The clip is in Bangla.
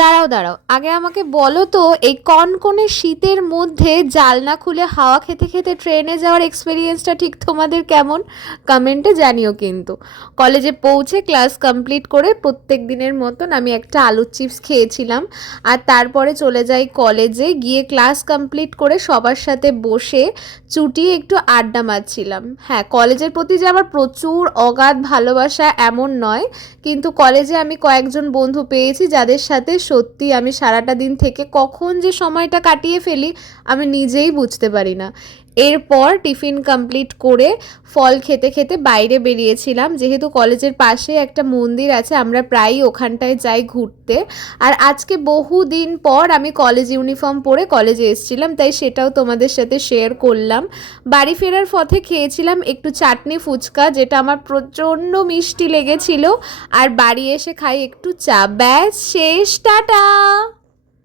দাঁড়াও দাঁড়াও, আগে আমাকে বলো তো, এই কনকনে শীতের মধ্যে জানলা খুলে হাওয়া খেতে খেতে ট্রেনে যাওয়ার এক্সপিরিয়েন্সটা ঠিক তোমাদের কেমন? কমেন্টে জানিও কিন্তু। কলেজে পৌঁছে ক্লাস কমপ্লিট করে প্রত্যেক দিনের মতন আমি একটা আলুর চিপস খেয়েছিলাম, আর তারপরে চলে যাই কলেজে। গিয়ে ক্লাস কমপ্লিট করে সবার সাথে বসে চুটিয়ে একটু আড্ডা মারছিলাম। হ্যাঁ, কলেজের প্রতি যে আমার প্রচুর অগাধ ভালোবাসা এমন নয়, কিন্তু কলেজে আমি কয়েকজন বন্ধু পেয়েছি যাদের সাথে সত্যি আমি সারাটা দিন থেকে কখন যে সময়টা কাটিয়ে ফেলি আমি নিজেই বুঝতে পারি না। এরপর টিফিন কমপ্লিট করে ফল খেতে খেতে বাইরে বেরিয়েছিলাম, যেহেতু কলেজের পাশে একটা মন্দির আছে, আমরা প্রায়ই ওখানটায় যাই ঘুরতে। আর আজকে বহু দিন পর আমি কলেজ ইউনিফর্ম পরে কলেজে এসেছিলাম, তাই সেটাও তোমাদের সাথে শেয়ার করলাম। বাড়ি ফেরার পথে খেয়েছিলাম একটু চাটনি ফুচকা, যেটা আমার প্রচণ্ড মিষ্টি লেগেছিল। আর বাড়ি এসে খাই একটু চা। ব্যাস শেষ, টাটা।